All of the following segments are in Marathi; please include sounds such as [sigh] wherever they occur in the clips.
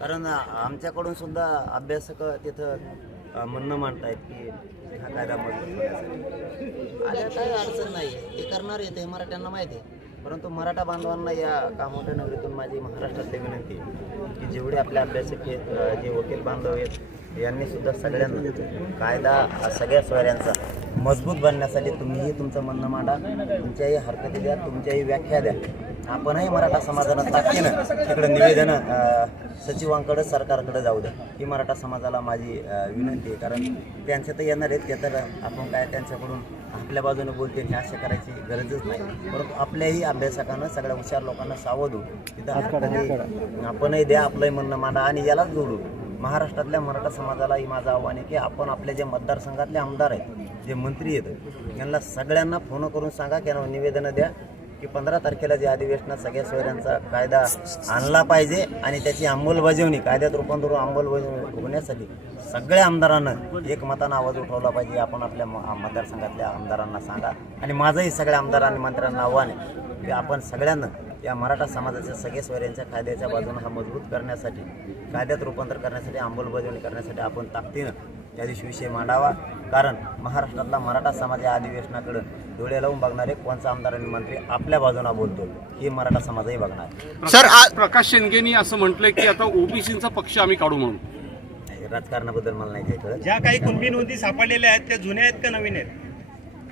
कारण आमच्याकडून सुद्धा अभ्यासक तिथं म्हणणं म्हणणं मांडतायत की हा कायदा मजबूत आल्या काही अडचण नाही आहे ते करणार आहे ते मराठ्यांना माहिती आहे. परंतु मराठा बांधवांना या कामोठ्या नगरीतून माझी महाराष्ट्रातली विनंती की जेवढे आपले अभ्यासक आहेत जे वकील बांधव आहेत यांनी सुद्धा सगळ्यांना कायदा सगळ्या सोयऱ्यांचा मजबूत बनण्यासाठी तुम्हीही तुमचं म्हणणं मांडा. तुमच्याही हरकती द्या तुमच्याही व्याख्या द्या. आपणही मराठा समाजानं ताकदीनं तिकडं निवेदन सचिवांकडे सरकारकडे जाऊ द्या ही मराठा समाजाला माझी विनंती आहे. कारण त्यांच्या तर येणार आहेत त्या तर आपण काय त्यांच्याकडून आपल्या बाजूने बोलते हे असे करायची गरजच नाही. परंतु आपल्याही अभ्यासकानं सगळ्या हुशार लोकांना सावधू तिथं आपणही द्या आपलंही म्हणणं मांडा आणि यालाच जोडू. महाराष्ट्रातल्या मराठा समाजालाही माझं आव्हान आहे की आपण आपल्या जे मतदारसंघातले आमदार आहेत जे मंत्री आहेत यांना सगळ्यांना फोन करून सांगा की निवेदनं द्या. की पंधरा तारखेला जे अधिवेशनात सगळ्या सोयऱ्यांचा कायदा आणला पाहिजे आणि त्याची अंमलबजावणी कायद्यात रूपांतर होऊन अंमलबजावणी होण्यासाठी सगळ्या आमदारांना एक मतानं आवाज उठवला पाहिजे आपण आपल्या मतदारसंघातल्या आमदारांना सांगा. आणि माझंही सगळ्या आमदार आणि मंत्र्यांना आव्हान आहे की आपण सगळ्यांना या मराठा समाजाच्या सगळे सोयऱ्यांच्या कायद्याच्या बाजूने हा मजबूत करण्यासाठी कायद्यात रूपांतर करण्यासाठी अंमलबजावणी करण्यासाठी आपण ताकदीनं या दिवशी विषय मांडावा. कारण महाराष्ट्रातला मराठा समाज या अधिवेशनाकडं डोळे लावून बघणारे कोणचा आमदार आणि मंत्री आपल्या बाजूने बोलतो हे मराठा समाजही बघणार. सर प्रकाश शेंडेंनी असं म्हटलंय की आता ओबीसीचा पक्ष आम्ही काढू म्हणून. राजकारणाबद्दल मला नाही काही कळत. ज्या काही कुणबी नोंदी सापडलेल्या आहेत त्या जुन्या आहेत का नवीन आहेत?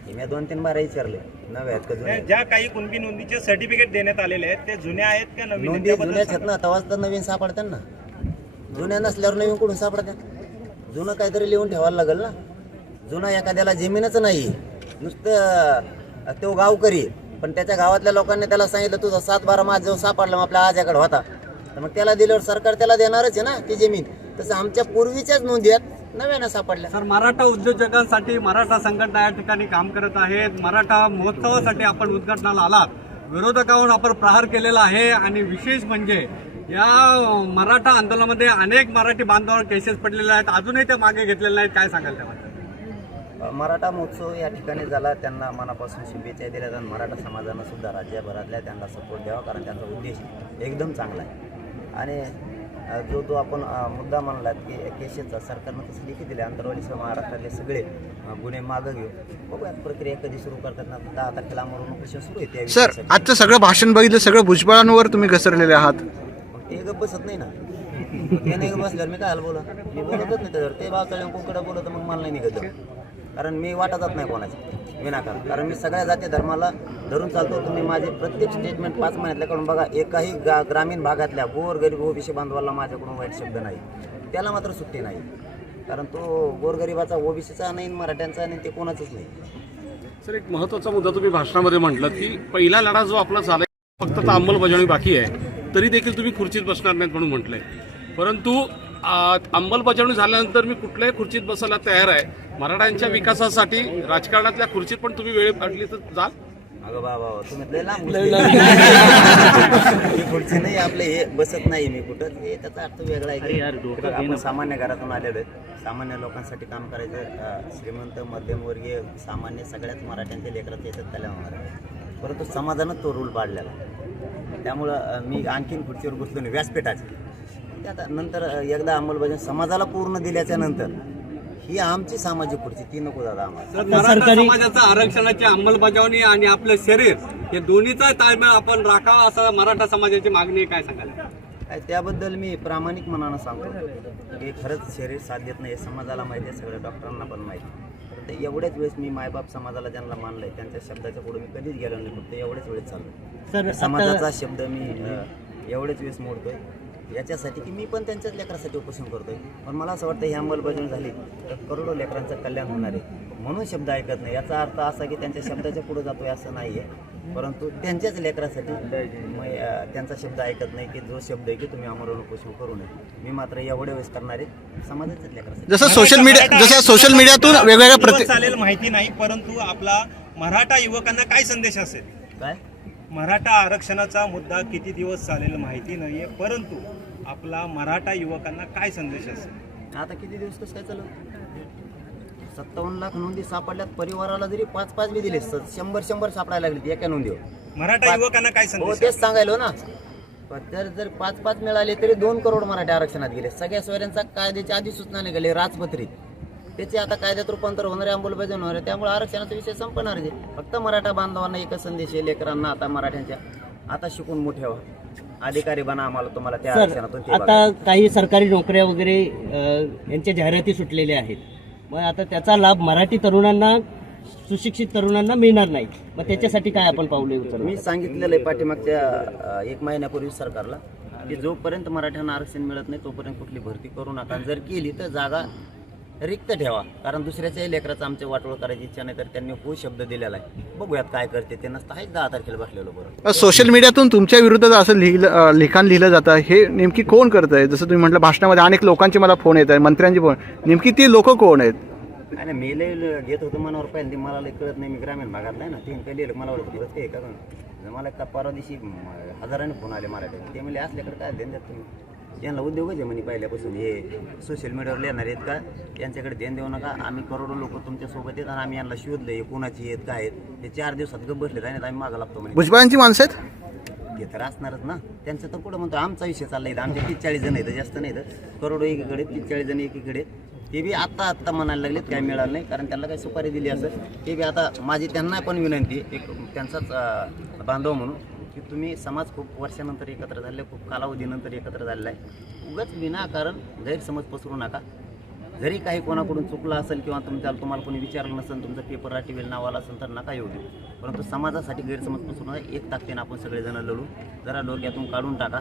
हे मी दोन तीन बारा विचारले. नवे आहेत का जुने आहेत? ज्या काही कुणबी नोंदीचे सर्टिफिकेट देण्यात आलेले आहेत ते जुन्या आहेत का नवीन आहेत? नोंदी त्याबद्दल जुन्याच आहेत सांगा. ना तेव्हाच तर नवीन सापडतात ना. जुन्या नसल्यावर नवीन कुठून सापडतात? जुनं काहीतरी लिहून ठेवायला लागेल ना. जुना एखाद्याला जमीनच नाही नुसतं तो गावकरी पण त्याच्या गावातल्या लोकांनी त्याला सांगितलं तुझा सात बारा माझ जो सापडला मग आपल्या आजाकडे होता. तर मग त्याला दिल्यावर सरकार त्याला देणारच आहे ना ती जमीन. तसं आमच्या पूर्वीच्याच नोंदी आहेत नव्यानं सापडल्या. सर मराठा उद्योजकांसाठी मराठा संघटना या ठिकाणी काम करत आहेत मराठा महोत्सवासाठी आपण उद्घाटनाला आलात. विरोधकावर आपण प्रहार केलेला आहे आणि विशेष म्हणजे या मराठा आंदोलनामध्ये अनेक मराठी बांधवांवर केसेस पडलेले आहेत. अजूनही ते मागे घेतलेल्या नाहीत. काय सांगाल त्याबद्दल मराठा महोत्सव या ठिकाणी झाला. त्यांना मनापासून शुभेच्छा दिल्या आणि मराठा समाजानं सुद्धा राज्यभरातल्या त्यांना सपोर्ट द्यावा कारण त्यांचा उद्देश एकदम चांगला आहे. आणि जो तो आपण मुद्दा मानलात की केसेसचा सरकारनं तसं लिखित दिले आंतरवालीसह महाराष्ट्रातले सगळे गुन्हे मागं घेऊ बघूयात प्रक्रिया कधी सुरू करतात ना दहा तारखेला अमरून सुरू आहे त्या सर. आजचं सगळं भाषण बघितलं सगळं भुजबळांवर तुम्ही घसरलेले आहात. ते गप्प बसत नाही ना. ते नाही बसल्यावर मी काय बोला मी बोलतच नाही त्याच्यावर. ते बावचाळे कोकडं बोलत मग मला नाही निघत कारण मी वाटतच नाही कोणाची. विनाकारण कारण मी सगळ्या जाती धर्माला धरून चालतो. तुम्ही माझे प्रत्येक स्टेटमेंट पाच महिन्यातल्याकडून बघा एकाही गा ग्रामीण भागातल्या गोर गरीब ओबीसी बांधवाला माझ्याकडून वाईट शब्द नाही. त्याला मात्र सुट्टी नाही. कारण तो गोरगरिबाचा ओबीसीचा नाही मराठ्यांचा नाही ते कोणाचंच नाही. सर एक महत्त्वाचा मुद्दा तुम्ही भाषणामध्ये म्हटलं की पहिला लढा जो आपला झाला फक्त आता अंमलबजावणी बाकी आहे. तरी देखील तुम्ही खुर्चीत बसणार नाहीत म्हणून म्हटलंय. परंतु अंमलबजावणी झाल्यानंतर मी कुठल्याही खुर्चीत बसायला तयार आहे. मराठ्यांच्या विकासासाठी राजकारणातल्या खुर्चीत पण तुम्ही वेळ काढली तर जाल? अगं बाबा तुम्ही लय लांब मी पुढचे [laughs] नाही आपले हे बसत नाही मी कुठं. हे त्याचा अर्थ वेगळा आहे आपण सामान्य घरातून आलेलो आहे सामान्य लोकांसाठी काम करायचं श्रीमंत मध्यमवर्गीय सामान्य सगळ्याच मराठ्यांच्या लेकरात येतात त्याला. परंतु समाजानं तो रूल पाडलेला. त्यामुळं मी आणखीन खुर्चीवर बसलो नाही व्यासपीठाची. आता नंतर एकदा अंमलबजावणी समाजाला पूर्ण दिल्याच्या नंतर ही आमची सामाजिक खुर्ची ती नको दादा आम्हाला मराठा समाजाचं आरक्षणाची अंमलबजावणी आणि आपलं शरीर हे दोन्हीचा ताळमेळ आपण राखावा असं मराठा समाजाची मागणी आहे. काय सांगाल काय त्याबद्दल मी प्रामाणिक मनानं सांगतो की खरंच शरीर साथ देत नाही हे समाजाला माहिती आहे सगळ्या डॉक्टरांना पण माहिती आहे. तर ते एवढ्याच वेळेस मी मायबाप समाजाला ज्यांना मानलंय त्यांच्या शब्दाच्या पुढे मी कधीच गेलो नाही फक्त एवढ्याच वेळेस चाललो समाजाचा शब्द मी अ, एवढेच वेळेस मोडतोय याच्यासाठी की मी पण त्यांच्याच लेकरासाठी उपोषण करतोय. पण मला असं वाटतं ही अंमलबजावणी झाली तर करोडो लेकरांचं कल्याण होणार आहे. म्हणून शब्द ऐकत नाही. याचा अर्थ असा की त्यांच्या शब्दाच्या पुढे जातोय असं नाही आहे परंतु त्यांच्याच लेकरासाठी त्यांचा शब्द ऐकत नाही की जो शब्द आहे की तुम्ही आमरण उपोषण करू नये. मी मात्र एवढ्या वेळेस करणार आहे समाजाच्याच लेकरासाठी. जसं सोशल मीडिया जसं सोशल मीडियातून वेगवेगळ्या चालेल माहिती नाही परंतु आपला मराठा युवकांना काय संदेश असेल? काय? मराठा आरक्षणाचा मुद्दा किती दिवस चालेल माहिती नाहीये परंतु आपला मराठा युवकांना काय संदेश असेल? आता किती दिवस कसं काय चालू सत्तावन्न लाख नोंदी सापडल्यात परिवाराला जरी पाच पाच बी दिले शंभर शंभर सापडायला लागले एका नोंदीवर. मराठा युवकांना काय हो संदेश तेच सांगायलो ना. जर जर पाच पाच मिळाले तरी दोन करोड मराठी आरक्षणात गेले. सगळ्या सोयऱ्यांचा कायद्याच्या आधी सूचना निघाली राजपत्रित त्याचे आता कायद्यात रूपांतर होणारे अंमलबजावणी होणार आहे. त्यामुळे आरक्षणाचा विषय संपणार आहे. फक्त मराठा बांधवांना एकच संदेश आहे लेकरांना आता मराठ्यांच्या आता शिकून मोठे व्हा. अधिकारी बना आम्हाला तुम्हाला त्या आरक्षणातून ते आता. काही सरकारी नोकऱ्या वगैरे यांच्या जाहिराती सुटलेल्या आहेत. मग आता त्याचा लाभ मराठी तरुणांना सुशिक्षित तरुणांना मिळणार नाही. मग त्याच्यासाठी काय आपण पावले मी सांगितलेलं आहे पाठीमागच्या एक महिन्यापूर्वी सरकारला की जोपर्यंत मराठ्यांना आरक्षण मिळत नाही तोपर्यंत कुठली भरती करू नका. जर केली तर जागा रिक्त ठेवा. कारण दुसऱ्याच्याही लेकराचं आमच्या वाटोळ करायची इच्छा नाही तर त्यांनी हो शब्द दिलेला आहे. बघूयात काय करते ते. नसतं आहेच दहा तारखेला बसलेलो बरं. सोशल मीडियातून तुमच्या विरुद्ध असं लिहिलं लिखाण लिहिलं जातं हे नेमकी कोण करत आहे जसं तुम्ही म्हटलं भाषणामध्ये अनेक लोकांचे मला फोन येत आहेत मंत्र्यांचे फोन नेमकी ती लोक कोण आहेत? आणि मी लय घेत होतो मनावर पाहिजे मला लय कळत नाही मी ग्रामीण भागात नाही ना. ते काही लिहिलं मला ओळखत होतं ते का? मला का परवा दिवशी हजाराने फोन आले मराठी ते म्हणजे असल्याकडे काय देत तुम्ही? यांना उद्योगच आहे म्हणे पहिल्यापासून. हे सोशल मीडियावर लिहिणार आहेत का? यांच्याकडे ध्यान देऊ नका. आम्ही करोडो लोक तुमच्यासोबत आहेत आणि आम्ही यांना शोधलं हे कोणाची आहेत काय आहेत. ते चार दिवसात गप बसले नाही आम्ही मागं लागतो म्हणे. भुजबळांची माणसं आहेत? ते तर असणारच ना. त्यांचं तर कुठं म्हणतो आमचा विषय चाललाय इथं. आमचे तीस चाळीस जण आहेत जास्त नाही तर करोडो एकीकडे तीस चाळीस जण एकीकडे ते बी आत्ता आत्ता म्हणायला लागलेत काय मिळालं नाही. कारण त्यांना काही सुपारी दिली असेल ते बी आता माझी त्यांना पण विनंती आहे, एक त्यांचाच बांधव म्हणून की तुम्ही समाज खूप वर्षानंतर एकत्र झाले खूप कालावधीनंतर एकत्र झालेला आहे उगाच विनाकारण गैरसमज पसरू नका. जरी काही कोणाकडून चुकलं असेल किंवा तुमच्या तुम्हाला कोणी विचारलं नसेल तुमचं पेपर राटीवेल नावाला असेल तर नका येऊ देऊ. परंतु समाजासाठी गैरसमज पसरू नका एक ताकदीनं आपण सगळेजण लढू. जरा डोक्यातून काढून टाका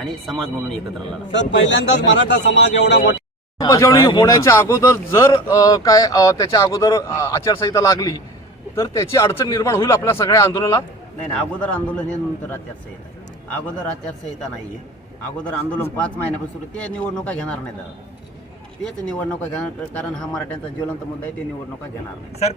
आणि समाज म्हणून एकत्र लढा. सर पहिल्यांदाच मराठा समाज एवढा मोठा अंमलबजावणी होण्याच्या अगोदर जर काय त्याच्या अगोदर आचारसंहिता लागली तर त्याची अडचण निर्माण होईल आपल्या सगळ्या आंदोलनात? नाही नाही अगोदर आंदोलन हे नंतर आचारसंहिता आहे. अगोदर आचारसंहिता नाही आहे अगोदर आंदोलन पाच महिन्यापासून सुरू ते निवडणुका घेणार नाही दादा तेच निवडणुका घेणार कारण हा मराठ्यांचा ज्वलंत मुद्दा आहे ते निवडणुका घेणार नाही सरकार